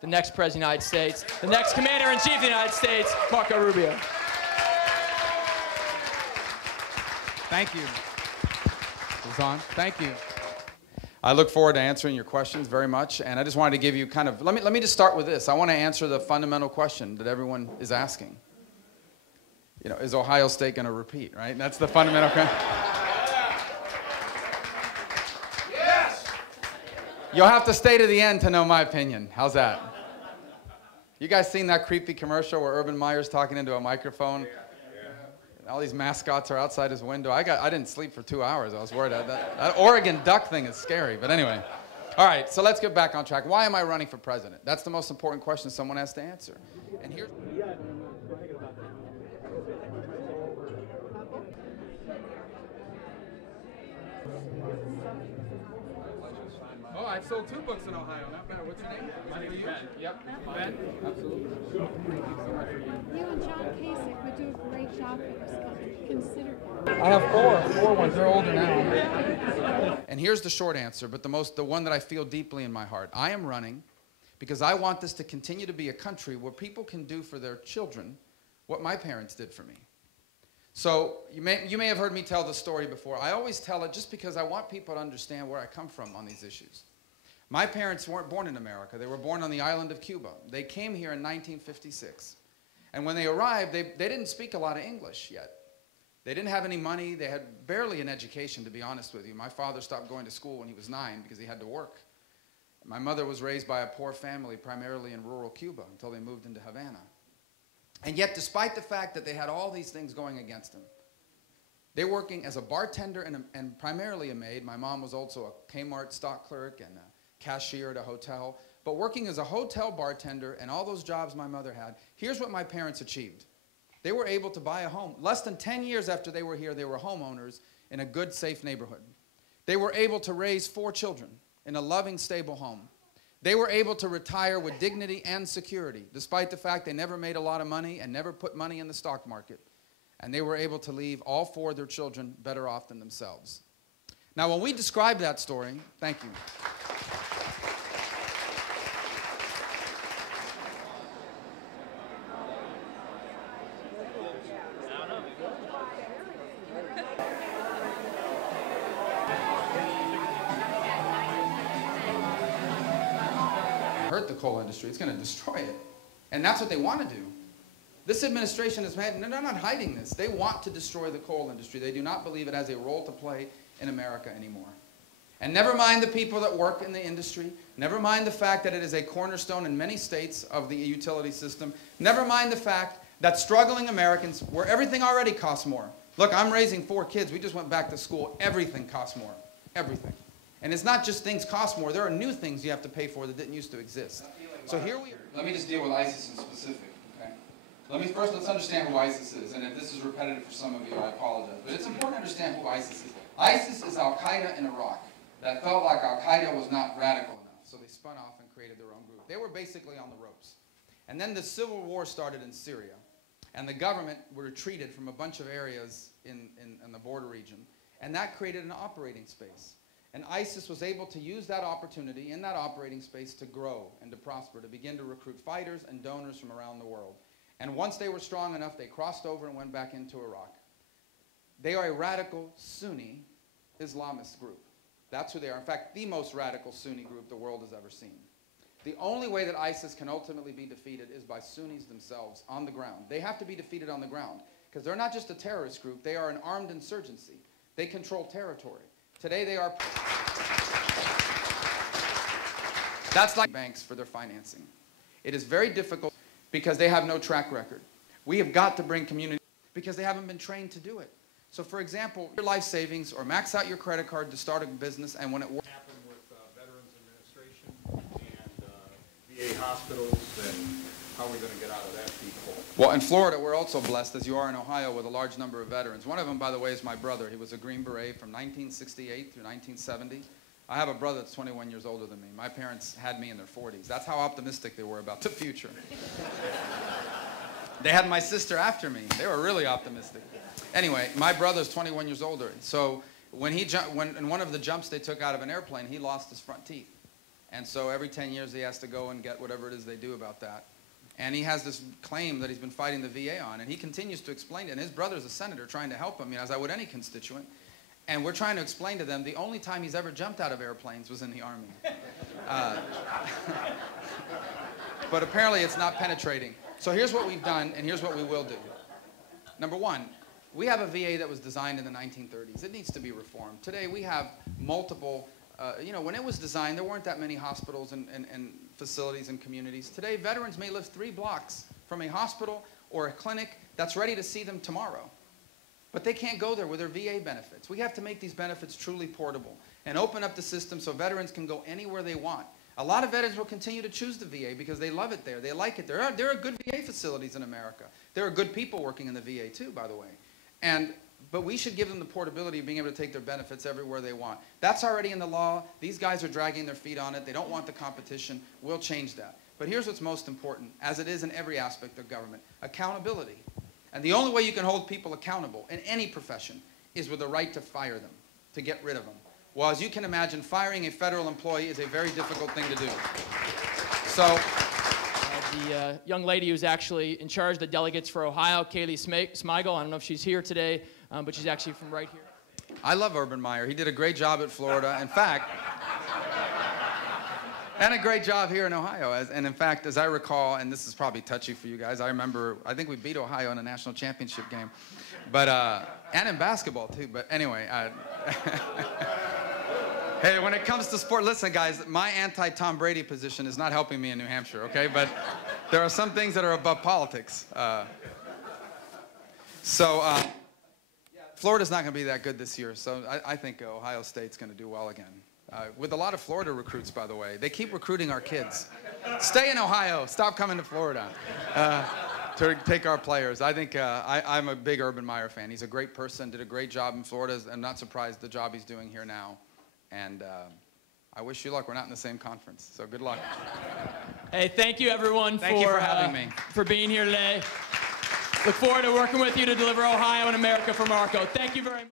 the next President of the United States, the next Commander-in-Chief of the United States, Marco Rubio. Thank you. It's on. Thank you. I look forward to answering your questions very much, and I just wanted to give you kind of, let me just start with this. I want to answer the fundamental question that everyone is asking. You know, is Ohio State going to repeat, right? That's the fundamental question. Yes! You'll have to stay to the end to know my opinion. How's that? You guys seen that creepy commercial where Urban Meyer's talking into a microphone? All these mascots are outside his window. I didn't sleep for 2 hours. I was worried. That Oregon Duck thing is scary. But anyway. All right, so let's get back on track. Why am I running for president? That's the most important question someone has to answer. And here's... Oh, I've sold 2 books in Ohio. Not bad. What's your name? My name is Ben. Yep. Ben? Absolutely. You and John Kasich would do a great job for this country. Consider it. I have four ones. They're older now. And here's the short answer, but the one that I feel deeply in my heart. I am running because I want this to continue to be a country where people can do for their children what my parents did for me. So you may have heard me tell the story before. I always tell it just because I want people to understand where I come from on these issues. My parents weren't born in America. They were born on the island of Cuba. They came here in 1956. And when they arrived, they didn't speak a lot of English yet. They didn't have any money. They had barely an education, to be honest with you. My father stopped going to school when he was 9 because he had to work. My mother was raised by a poor family, primarily in rural Cuba, until they moved into Havana. And yet, despite the fact that they had all these things going against them, they were working as a bartender and primarily a maid. My mom was also a Kmart stock clerk and a cashier at a hotel. But working as a hotel bartender and all those jobs my mother had, here's what my parents achieved. They were able to buy a home. Less than 10 years after they were here, they were homeowners in a good, safe neighborhood. They were able to raise 4 children in a loving, stable home. They were able to retire with dignity and security, despite the fact they never made a lot of money and never put money in the stock market. And they were able to leave all 4 of their children better off than themselves. Now, when we describe that story, thank you. Hurt the coal industry. It's going to destroy it. And that's what they want to do. This administration is mad. They're not hiding this. They want to destroy the coal industry. They do not believe it has a role to play in America anymore. And never mind the people that work in the industry. Never mind the fact that it is a cornerstone in many states of the utility system. Never mind the fact that struggling Americans, where everything already costs more. Look, I'm raising 4 kids. We just went back to school. Everything costs more. Everything. And it's not just things cost more. There are new things you have to pay for that didn't used to exist. So here we are. Let me just deal with ISIS in specific, okay? Let's understand who ISIS is. And if this is repetitive for some of you, I apologize. But it's important to understand who ISIS is. ISIS is Al-Qaeda in Iraq. That felt like Al-Qaeda was not radical enough. So they spun off and created their own group. They were basically on the ropes. And then the civil war started in Syria. And the government retreated from a bunch of areas in the border region. And that created an operating space. And ISIS was able to use that opportunity in that operating space to grow and to prosper, to begin to recruit fighters and donors from around the world. And once they were strong enough, they crossed over and went back into Iraq. They are a radical Sunni Islamist group. That's who they are. In fact, the most radical Sunni group the world has ever seen. The only way that ISIS can ultimately be defeated is by Sunnis themselves on the ground. They have to be defeated on the ground because they're not just a terrorist group. They are an armed insurgency. They control territory. Today they are... That's like banks for their financing. It is very difficult because they have no track record. We have got to bring community because they haven't been trained to do it. So for example, your life savings or max out your credit card to start a business, and when it works... Happen with Veterans Administration and VA hospitals, and how are we going to get out of that people? Well, in Florida, we're also blessed, as you are in Ohio, with a large number of veterans. One of them, by the way, is my brother. He was a Green Beret from 1968 through 1970. I have a brother that's 21 years older than me. My parents had me in their 40s. That's how optimistic they were about the future. They had my sister after me. They were really optimistic. Anyway, my brother's 21 years older. So when in one of the jumps they took out of an airplane, he lost his front teeth. And so every 10 years he has to go and get whatever it is they do about that. And he has this claim that he's been fighting the VA on, and he continues to explain it. And his brother's a senator trying to help him, as I would any constituent. And we're trying to explain to them the only time he's ever jumped out of airplanes was in the Army. But apparently it's not penetrating. So here's what we've done, and here's what we will do. Number one, we have a VA that was designed in the 1930s. It needs to be reformed. Today we have multiple, when it was designed, there weren't that many hospitals and facilities and communities. Today, veterans may live 3 blocks from a hospital or a clinic that's ready to see them tomorrow. But they can't go there with their VA benefits. We have to make these benefits truly portable and open up the system so veterans can go anywhere they want. A lot of veterans will continue to choose the VA because they love it there. They like it there. There are good VA facilities in America. There are good people working in the VA too, by the way. But we should give them the portability of being able to take their benefits everywhere they want. That's already in the law. These guys are dragging their feet on it. They don't want the competition. We'll change that. But here's what's most important, as it is in every aspect of government: accountability. And the only way you can hold people accountable in any profession is with the right to fire them, to get rid of them. Well, as you can imagine, firing a federal employee is a very difficult thing to do. So the young lady who's actually in charge of the delegates for Ohio, Kaylee Smigel, I don't know if she's here today, but she's actually from right here. I love Urban Meyer. He did a great job at Florida. In fact, and a great job here in Ohio. And in fact, as I recall, and this is probably touchy for you guys, I think we beat Ohio in a national championship game. But, and in basketball too, but anyway. Hey, when it comes to sport, listen guys, my anti-Tom Brady position is not helping me in New Hampshire, okay? But there are some things that are above politics. Florida's not gonna be that good this year, so I think Ohio State's gonna do well again. With a lot of Florida recruits, by the way. They keep recruiting our kids. Stay in Ohio, stop coming to Florida to take our players. I think I'm a big Urban Meyer fan. He's a great person, did a great job in Florida. I'm not surprised the job he's doing here now. And I wish you luck. We're not in the same conference, so good luck. Hey, thank you everyone Thank you for having me. For being here today. Look forward to working with you to deliver Ohio and America for Marco. Thank you very much.